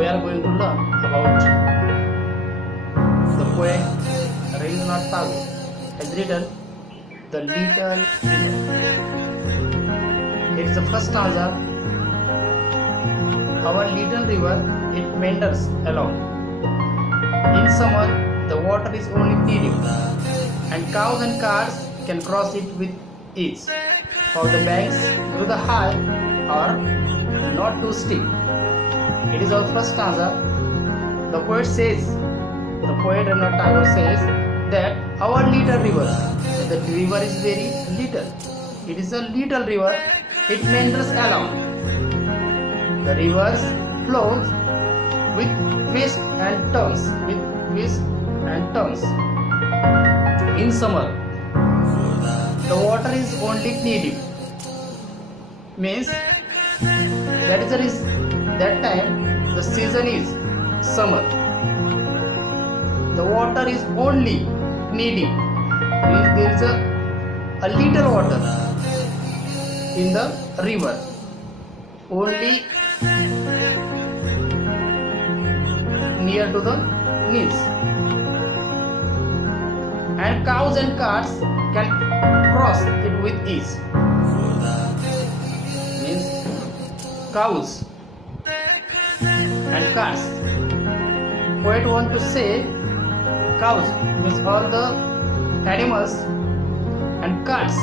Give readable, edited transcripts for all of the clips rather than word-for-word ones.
we are going to learn about the poet Rabindranath Tagore has written The Little River. Here is the first stanza. Our little river, it meanders along. In summer, the water is only knee-deep, and cows and cars can cross it with ease. For the banks through the high are not too steep. It is our first stanza. The poet Rabindranath Tagore says that our little river, the river is very little. It is a little river. It meanders along. The river flows with twists and turns. In summer, the water is only knee deep. Means that time the season is summer. The water is only knee deep. Means there is a little water in the river. Only near to the knees. And cows and carts can cross it with ease. Means cows and carts. Poet want to say cows means all the animals, and carts,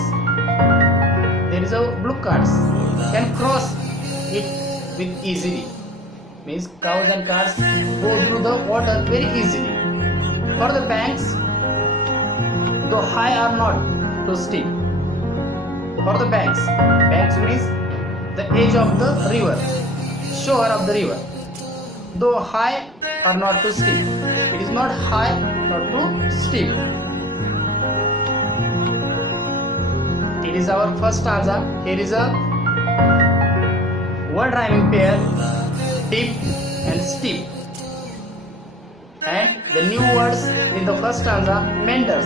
there is a blue carts, can cross it with easily. Means cows and carts go through the water very easily. For the banks, though high are not too steep. For the banks means the edge of the river, shore of the river. Though high are not too steep. It is not high, not too steep. It is our first stanza. Here is a word rhyming pair, deep and steep. And the new words in the first stanza, meanders,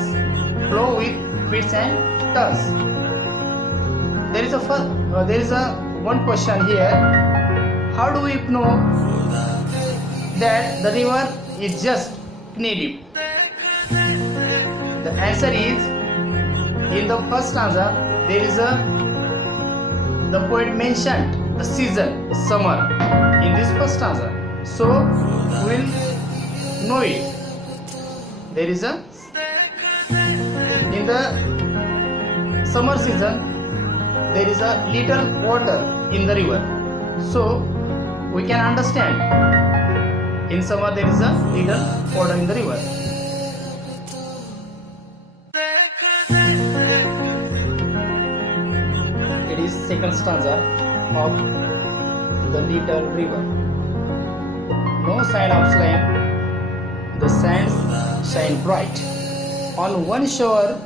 flow with twists and turns. There is a one question here. How do we know that the river is just knee deep? The answer is, in the first stanza the poet mentioned the season, summer, in this first stanza. So we will know it. There is in the summer season, there is a little water in the river. So we can understand, in summer there is a little water in the river. It is second stanza of The Little River. No sign of slime, the sands shine bright. On one shore,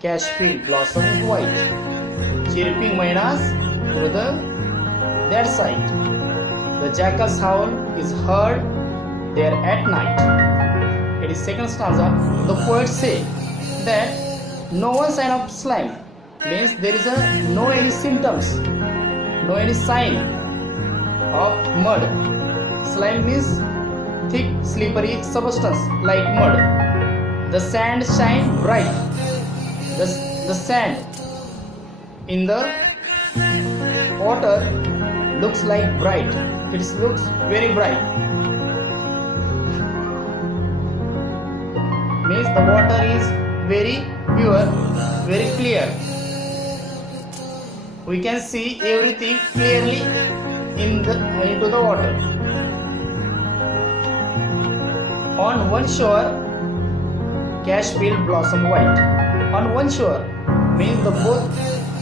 cashfield blossom white. Chirping mynas through that side. The jackal's howl is heard there at night. It is second stanza. The poet say that no one sign of slime, means there is no any symptoms, no any sign of mud. Slime means thick slippery substance like mud. The sand shine bright. The sand in the water looks like bright. It looks very bright. Means the water is very pure, very clear. We can see everything clearly into the water. On one shore, cashfield blossom white. On one shore means the both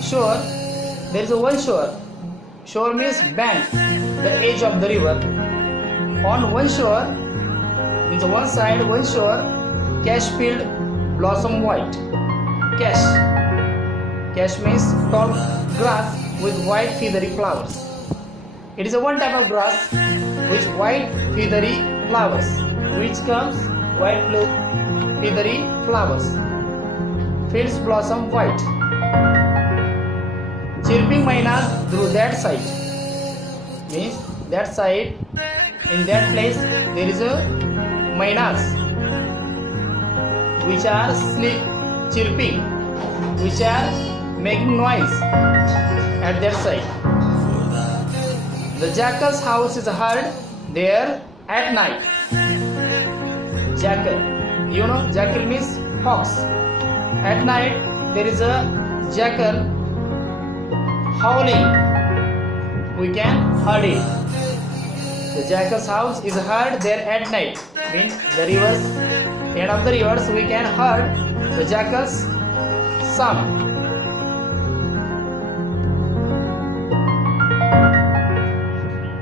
shore. There is a one shore. Shore means bank, the edge of the river. On one shore means one side, one shore, cashfield blossom white. Cash means tall grass with white feathery flowers. It is a one type of grass with white feathery flowers, which comes white feathery flowers. Fields blossom white. Chirping mynas through that side, means that side In that place there is a mynas which are chirping, which are making noise at that side. The jackal's house is heard there at night. Jackal, you know, jackal means fox. At night there is a jackal howling. We can heard it. The jackal's house is heard there at night. Means the rivers, end of the rivers, we can heard the jackal's sound.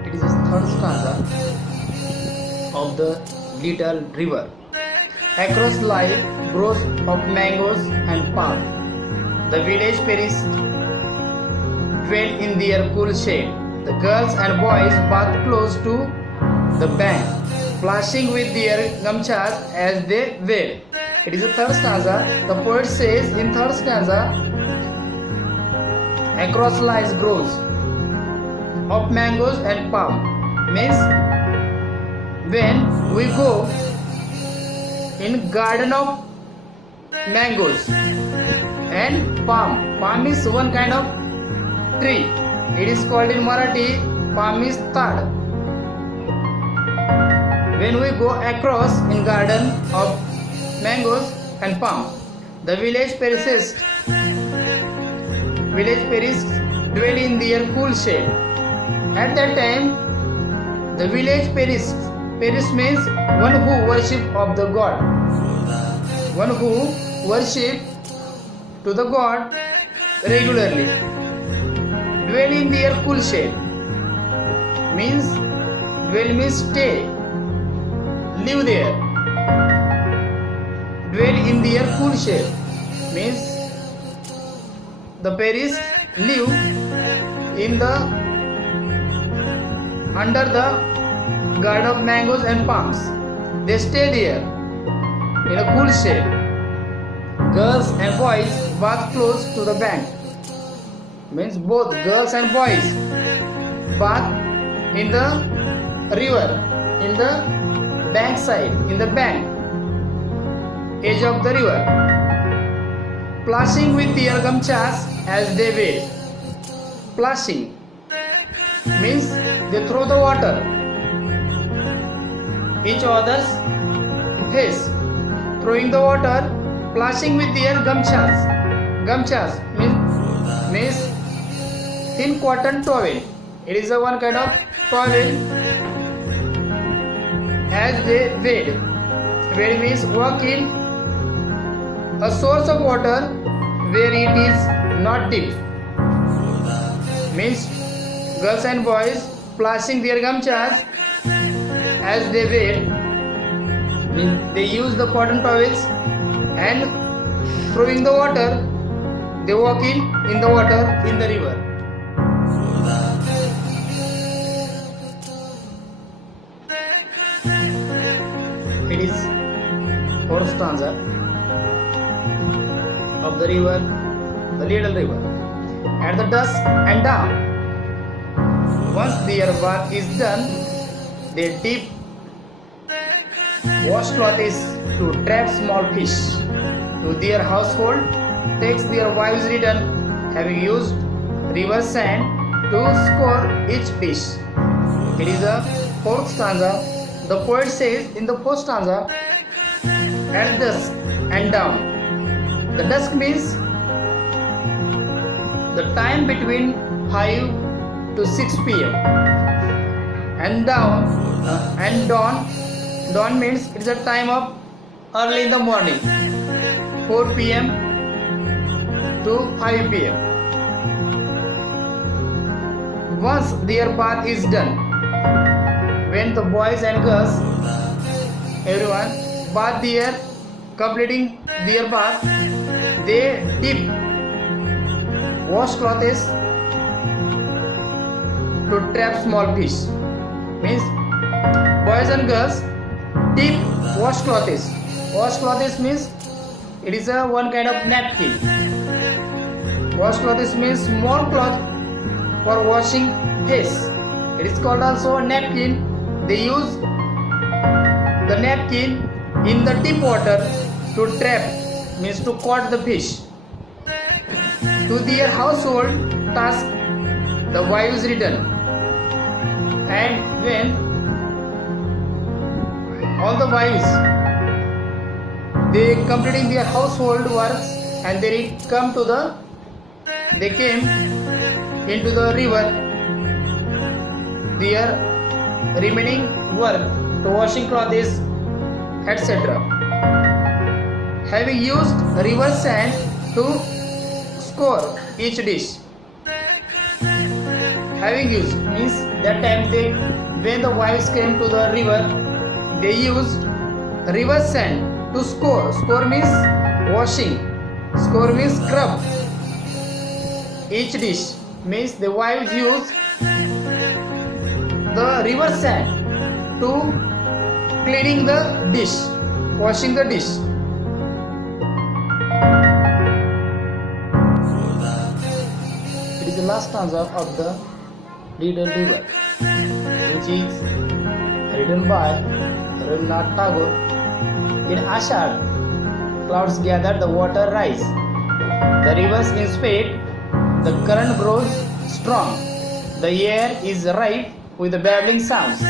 It is the third stanza of the little river. Across lie groves of mangoes and palm. The village perished dwell in their cool shade. The girls and boys bathed close to the bank, splashing with their gamchas as they wade. It is the third stanza. The poet says in third stanza, across lies groves of mangoes and palm. Means when we go in garden of mangoes and palm. Palm is one kind of tree. It is called in Marathi palm is tad. When we go across in garden of mangoes and palm, the village perished dwell in their cool shade. At that time, the village perished. Perished means one who worship of the God. One who worship to the God regularly. Dwell in their cool shade. Means dwell means stay. Live there. Dwell in their cool shade. Means the perished live in the under the garden of mangoes and palms. They stay there in a cool shade. Girls and boys bath close to the bank. Means both girls and boys bath in the river, in the bank side, in the bank, edge of the river, splashing with their gamchas as they wade. Splashing means they throw the water each other's face, throwing the water, splashing with their gamchas. Gamchas means thin cotton towel. It is a one kind of towel as they wade. Wade means walk in a source of water where it is not deep. Means girls and boys splashing their gamchas as they wade. Means they use the cotton towels and throwing the water, they walk in the water in the river. It is fourth stanza of the river, the little river. At the dusk and dawn, once their work is done, they dip washcloths to trap small fish. To their household takes their wives return, having used river sand to score each dish. It is the fourth stanza. The poet says in the fourth stanza, at dusk and dawn. The dusk means the time between 5 to 6 p.m. and dawn means it is a time of early in the morning, 4 p.m. to 5 p.m. Once their bath is done, when the boys and girls, everyone bath there, completing their bath, they dip washcloths to trap small fish. Means boys and girls dip washcloths. Washcloths means it is a one kind of napkin. Washcloths means small cloth for washing face. It is called also a napkin they use the napkin in the deep water to trap, means to catch the fish. To their household task, the wives return, and when all the wives they completing their household works and they came into the river, their remaining work to washing clothes, etc. Having used river sand to score each dish. Having used means that time when the wives came to the river, they used river sand to score. Score means washing. Score means scrub. Each dish means the wives use the river sand to cleaning the dish, washing the dish. It is the last stanza of the Little River, which is written by Rabindranath Tagore. In Ashad, clouds gather, the water rise. The rivers inspect, the current grows strong. The air is rife with the babbling sounds.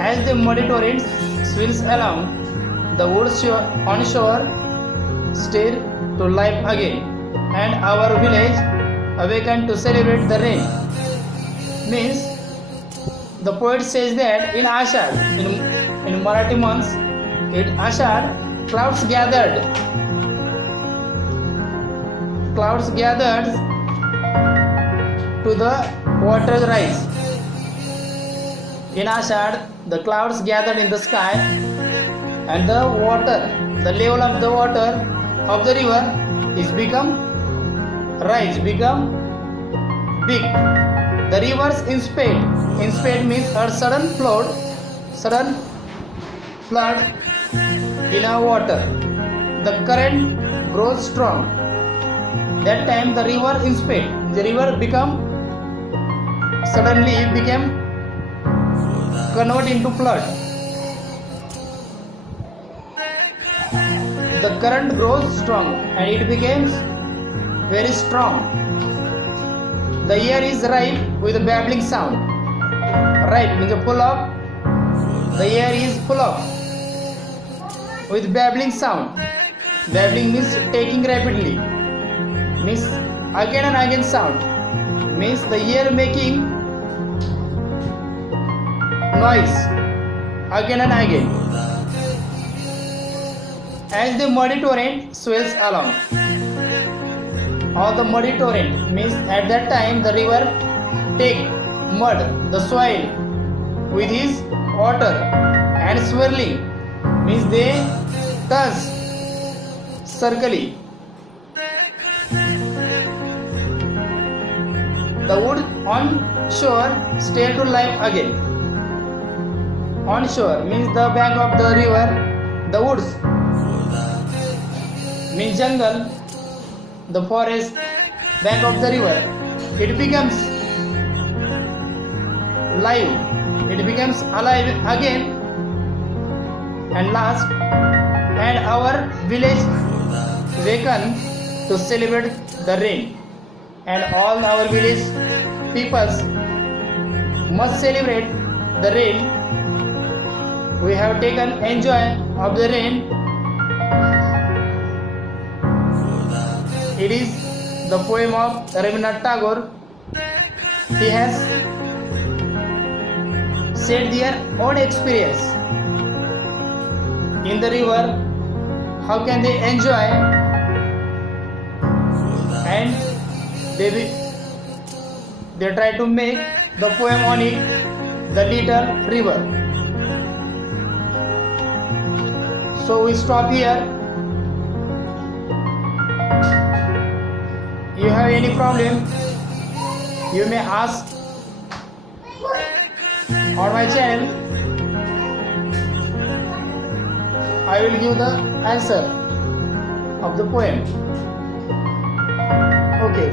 As the muddy torrent swills along, the woods on shore stir to life again, and our village awakened to celebrate the rain. Means the poet says that in Ashad, in Marathi months, in Ashad, clouds gathered to the water rise. In Ashad, the clouds gathered in the sky, and the level of the water of the river is become big. The rivers inspect means a sudden flood in our water. The current grows strong. That time the river became convert into flood. The current grows strong and it becomes very strong. The air is rife with a babbling sound. Ripe means full of. The air is full of with babbling sound. Babbling means taking rapidly. Means again and again sound. Means the air making noise again and again. As the muddy torrent swells along. Or the muddy torrent means at that time the river take mud, the soil, with his water, and swirling means they turns circling. The wood on shore stir to life again. On shore means the bank of the river. The woods means jungle. The forest bank of the river, it becomes live, it becomes alive again, and last, and our village waken to celebrate the rain, and all our village peoples must celebrate the rain. We have taken enjoy of the rain. It is the poem of Rabindranath Tagore. He has said their own experience in the river, how can they enjoy, and they try to make the poem on it, the little river. So we stop here. You have any problem, you may ask on my channel. I will give the answer of the poem. Okay.